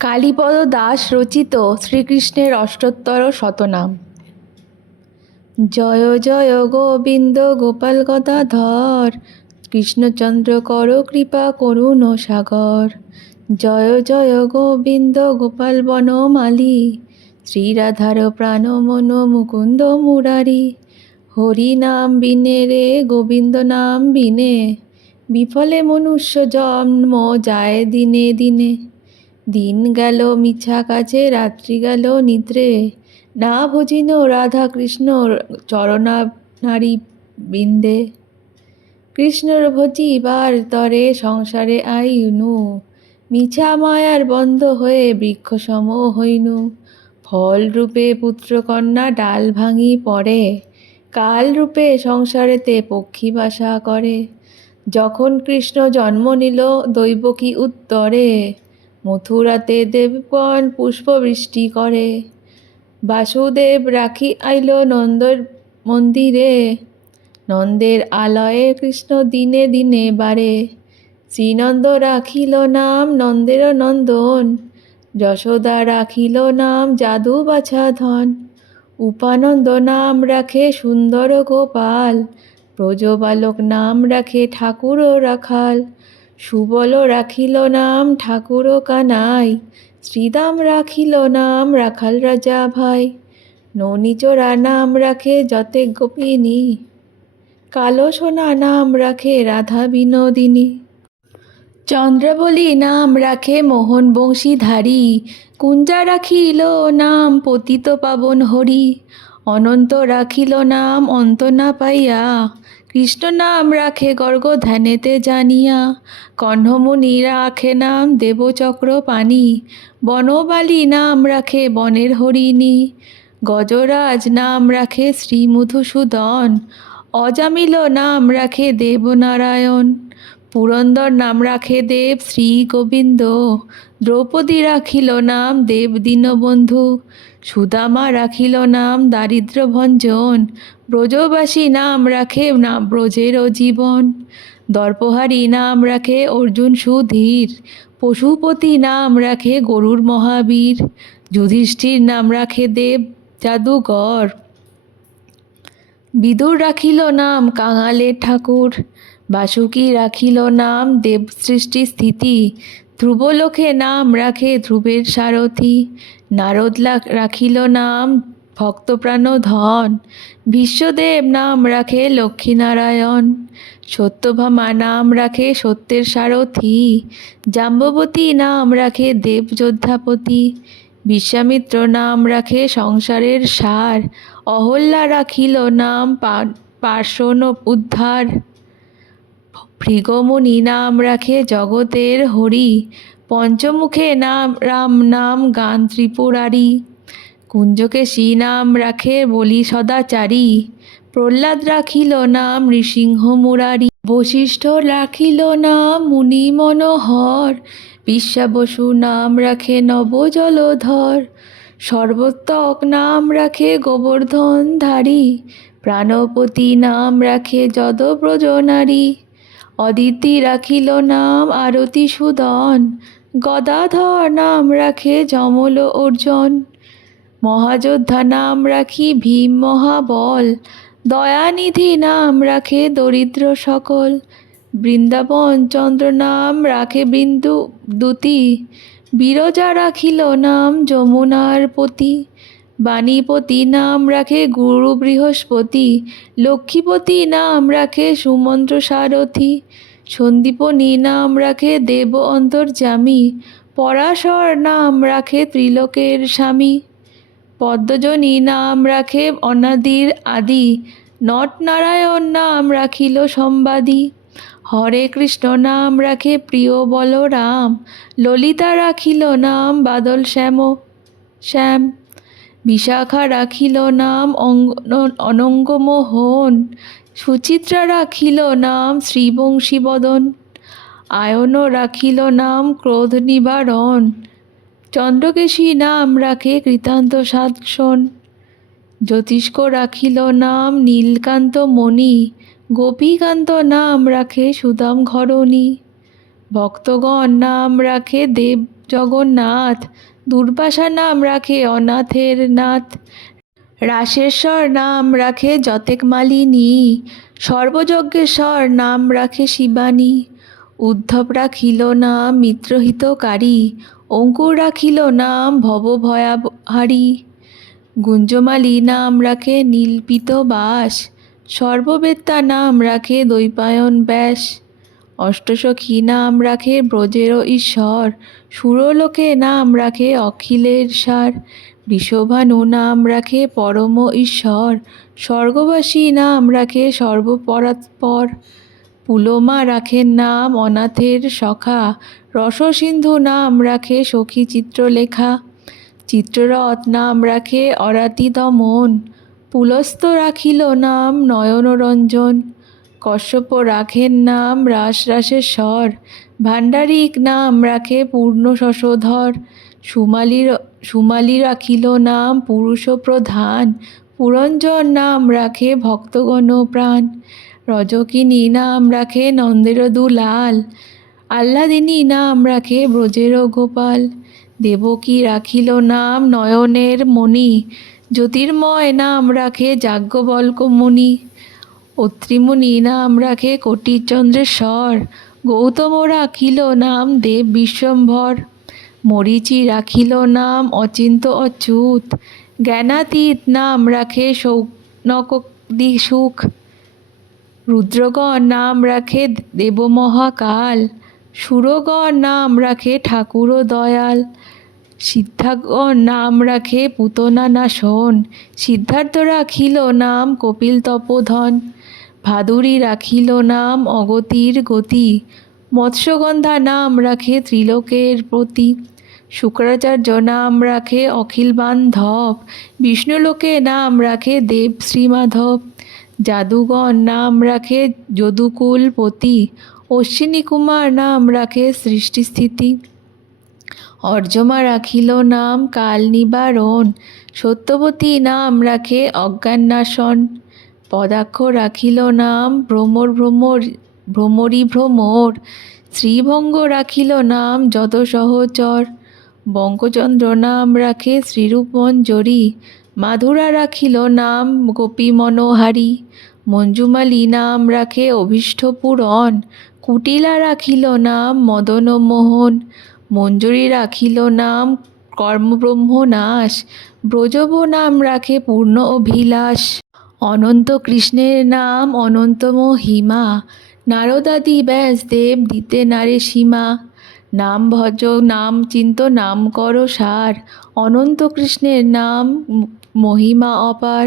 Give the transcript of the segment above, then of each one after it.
কালীপদ দাস রচিত শ্রীকৃষ্ণের অষ্টোত্তর শতনাম। জয় জয় গোবিন্দ গোপাল গদাধর, কৃষ্ণচন্দ্র কর কৃপা করুণ সাগর। জয় জয় গোবিন্দ গোপাল বনমালী শ্রীরাধার প্রাণ মন মুকুন্দ মুরারি। হরি নাম বিনে রে, গোবিন্দ নাম বিনে, বিফলে মনুষ্য জন্ম যায় দিনে দিনে। দিন গেল মিছা কাছে, রাত্রি গেল নিদ্রে। না ভজিন রাধা কৃষ্ণ চরণা নারী বৃন্দে। কৃষ্ণর ভজিবার তরে সংসারে আইনু। মিছা মায়ার বন্ধ হয়ে বৃক্ষ সম হইনু। ফল রূপে পুত্রকন্যা ডাল ভাঙি পড়ে। কাল রূপে সংসারেতে পক্ষী বাসা করে। যখন কৃষ্ণ জন্ম নিল দৈবকী উত্তরে? মথুরাতে দেবগণ পুষ্পবৃষ্টি করে। বাসুদেব রাখি আইল নন্দর মন্দিরে। নন্দের আলয়ে কৃষ্ণ দিনে দিনে বাড়ে শ্রীনন্দ রাখিল নাম নন্দের নন্দন। যশোদা রাখিল নাম জাদু বাছা ধন। উপানন্দ নাম রাখে সুন্দর গোপাল। ব্রজবালক নাম রাখে ঠাকুর রাখাল। সুবল রাখিল নাম ঠাকুর কানাই, শ্রীদাম রাখিল নাম রাখাল রাজা ভাই ননিচোরা নাম রাখে যতে গোপিনী, কালো সোনা নাম রাখে রাধা বিনোদিনী। চন্দ্রবলী নাম রাখে মোহন বংশীধারী, কুঞ্জা রাখিল নাম পতিত পাবন হরি, অনন্ত রাখিল নাম অন্ত না পাইয়া কৃষ্ণ নাম রাখে গর্গ ধ্যানেতে জানিয়া কণ্ঠমণি রাখে নাম দেবচক্র পানি বনবালি নাম রাখে বনের হরিণী, গজরাজ নাম রাখে শ্রী মধুসূদন অজামিল নাম রাখে দেবনারায়ণ, পুরন্দর নাম রাখে দেব শ্রী গোবিন্দ দ্রৌপদী রাখিল নাম দেব দীনবন্ধু, সুদামা রাখিল নাম দারিদ্র ভঞ্জন ব্রজবাসী নাম রাখে না ব্রজের জীবন। দর্পহারী নাম রাখে অর্জুন সুধীর। পশুপতি নাম রাখে গরুর মহাবীর। যুধিষ্ঠির নাম রাখে দেব জাদুঘর। বিদুর রাখিল নাম কাঙালের ঠাকুর। বাসুকি রাখিল নাম দেব সৃষ্টি স্থিতি। ধ্রুবলোকে নাম রাখে ধ্রুবের সারথি। নারদ রাখিল নাম ভক্তপ্রাণ ধন, বিশ্বদেব নাম রাখে লক্ষ্মীনারায়ণ। সত্যভামা নাম রাখে সত্যের সারথি, জাম্ববতী নাম রাখে দেব যোদ্ধাপতি বিশ্বামিত্র নাম রাখে সংসারের সার, অহল্যা রাখিল নাম পার্শ্বন উদ্ধার। ভৃগমণি নাম রাখে জগতের হরি, পঞ্চমুখে নাম, রাম নাম গান ত্রিপুরারি। কুঞ্জকেশী নাম রাখে বলি সদাচারী। প্রহ্লাদ রাখিল নাম নৃসিংহ মুরারি। বশিষ্ঠ রাখিল নাম মুনি মনোহর। বিশ্বাবসু নাম রাখে নবজলধর সর্বত্তক নাম রাখে গোবর্ধন ধারী। প্রাণপতি নাম রাখে যদব্রজ নারী। অদিতি রাখিল নাম আরতি সুদন। গদাধর নাম রাখে যমল অর্জুন। মহাযোদ্ধা নাম রাখি ভীম মহাবল। দয়ানিধি নাম রাখে দরিদ্র সকল। বৃন্দাবন চন্দ্র নাম রাখে বিন্দু দুতি। বিরজা রাখিল নাম যমুনার পতি। বাণীপতি নাম রাখে গুরু বৃহস্পতি। লক্ষ্মীপতি নাম রাখে সুমন্ত্র সারথি। সন্দীপনী নাম রাখে দেব অন্তর্জামী পরাশর নাম রাখে ত্রিলোকের স্বামী। পদ্মজনী নাম রাখে অনাদির আদি। নটনারায়ণ নাম রাখিল সম্বাদী। হরে কৃষ্ণ নাম রাখে প্রিয় বলরাম। ললিতা রাখিল নাম বাদল শ্যাম। শ্যাম। বিশাখা রাখিল নাম অনঙ্গমোহন। সুচিত্রা রাখিল নাম শ্রীবংশীবদন। আয়ন রাখিল নাম ক্রোধ নিবারণ চন্দ্রকেশী নাম রাখে কৃতান্ত সাতসন জ্যোতিষ্ক রাখিল নাম নীলকান্ত মণি, গোপীকান্ত নাম রাখে সুদাম ঘরণী। ভক্তগণ নাম রাখে দেব জগন্নাথ, দুর্বাসা নাম রাখে অনাথের নাথ। রাসেশ্বর নাম রাখে যতেক মালিনী, সর্বযজ্ঞেশ্বর নাম রাখে শিবানী। উদ্ধব রাখিল নাম মিত্রহিতকারী অঙ্কুর রাখিল নাম ভব ভবভয়াহারী গুঞ্জমালী নাম রাখে নীলপিত বাস। সর্ববেত্তা নাম রাখে দৈপায়ন ব্যাস। অষ্টসখী নাম রাখে ব্রজের ঈশ্বর। সুরলোকে নাম রাখে অখিলের সার। বৃষভানু নাম রাখে পরম ঈশ্বর। স্বর্গবাসী নাম রাখে সর্বপরাৎপর। পুলমা রাখেন নাম, অনাথের সখা। রসসিন্ধু নাম রাখে সখী চিত্রলেখা। চিত্ররথ নাম রাখে অরাতি দমন পুলস্ত রাখিল নাম নয়নরঞ্জন। কশ্যপ রাখেন নাম রাস রাসের স্বর। ভাণ্ডারিক নাম রাখে পূর্ণ শশধর। সুমালি সুমালি রাখিল নাম পুরুষ প্রধান। পুরঞ্জন নাম রাখে ভক্তগণ প্রাণ। রজকিনী নাম রাখে নন্দের দুলাল আহ্লাদিনী নাম রাখে ব্রজের গোপাল। দেবকী রাখিল নাম নয়নের মণি। জ্যোতির্ময় নাম রাখে যাজ্ঞবল্ক মুনি অত্রিমুনি না নাম রাখে কোটিচন্দ্রেশ্বর। গৌতম রাখিল নাম দেব বিশ্বম্ভর। মরিচি রাখিল নাম অচিন্ত অচ্যুত। জ্ঞানাতীত না নাম রাখে সৌনকদি সুখ রুদ্রগণ নাম রাখে দেবমহাকাল, সুরগণ নাম রাখে ঠাকুর দয়াল সিদ্ধাগণ নাম রাখে পুতনা নাশন সিদ্ধার্থ রাখিল নাম কপিল তপোধন, ভাদুরী রাখিল নাম অগতির গতি, মৎস্যগন্ধা নাম রাখে ত্রিলোকের প্রতি, শুক্রাচার্য নাম রাখে অখিল বান্ধব, বিষ্ণুলোকে নাম রাখে দেব শ্রীমাধব। জাদুগণ নাম রাখে যদুকুলপতি অশ্বিনী কুমার নাম রাখে সৃষ্টিস্থিতি। অর্জমা রাখিল নাম কাল নিবারণ সত্যবতী নাম রাখে অজ্ঞাননাশন পদাক্ষ রাখিল নাম ভ্রমর ভ্রমর, ভ্রমরী ভ্রমর। শ্রীভঙ্গ রাখিল নাম যত সহচর বঙ্কচন্দ্র নাম রাখে শ্রীরূপ মঞ্জরি মাধুরা রাখিল নাম গোপী মনোহারী, মঞ্জুমালী নাম রাখে অভীষ্ট পূরণ কুটিলা রাখিল নাম মদন মোহন, মঞ্জুরি রাখিল নাম কর্মব্রহ্ম নাশ, ব্রজব নাম রাখে পূর্ণ অভিলাষ। অনন্ত কৃষ্ণের নাম অনন্ত মহিমা নারদাদি ব্যাসদেব দিতে নারে সীমা। নাম ভজ, নাম চিন্ত, নাম কর সার, অনন্ত কৃষ্ণের নাম মহিমা অপার,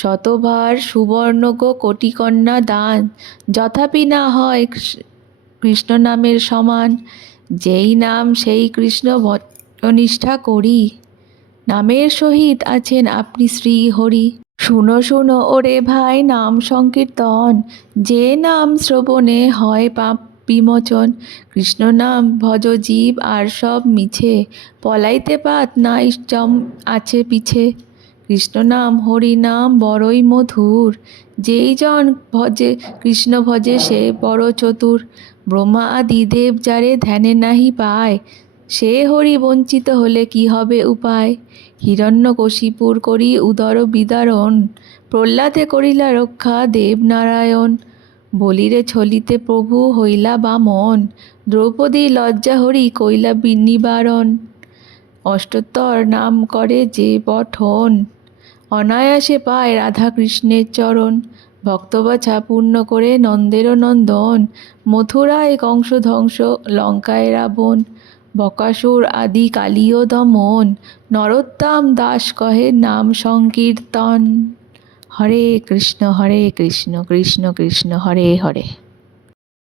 শতভার সুবর্ণক কোটিকন্যা দান। যথাপি না হয় কৃষ্ণ নামের সমান, যেই নাম সেই কৃষ্ণ নিষ্ঠা করি। নামের সহিত আছেন আপনি শ্রী হরি শুনো শুনো ওরে ভাই নাম সংকীর্তন, যে নাম শ্রবণে হয় পাপ বিমোচন। কৃষ্ণ নাম ভজ জীব আর সব মিছে, পলাইতে পাত জম আছে পিছে। কৃষ্ণ নাম হরি নাম বড়ই মধুর। যেই জন ভজে, কৃষ্ণ ভজে সে বড় চতুর। ব্রহ্মা আদি দেব যারে ধ্যানে নাহি পায়, সে হরি বঞ্চিত হলে কি হবে উপায়? হিরণ্যকশিপুর করি উদর বিদারণ, প্রহ্লাদে করিলা রক্ষা দেবনারায়ণ বলিরে ছলিতে প্রভু হইলা বামন, দ্রৌপদী লজ্জা হরি কইলা নিবারণ অষ্টোত্তর নাম করে যে পঠন অনায়াসে পায় রাধাকৃষ্ণের চরণ। ভক্তবাছা পূর্ণ করে নন্দেরও নন্দন। মথুরায় কংস ধ্বংস, লঙ্কায় রাবণ। বকাসুর আদি কালীয় দমন। নরোত্তম দাস কহে নাম সংকীর্তন। হরে কৃষ্ণ হরে কৃষ্ণ কৃষ্ণ কৃষ্ণ, হরে হরে।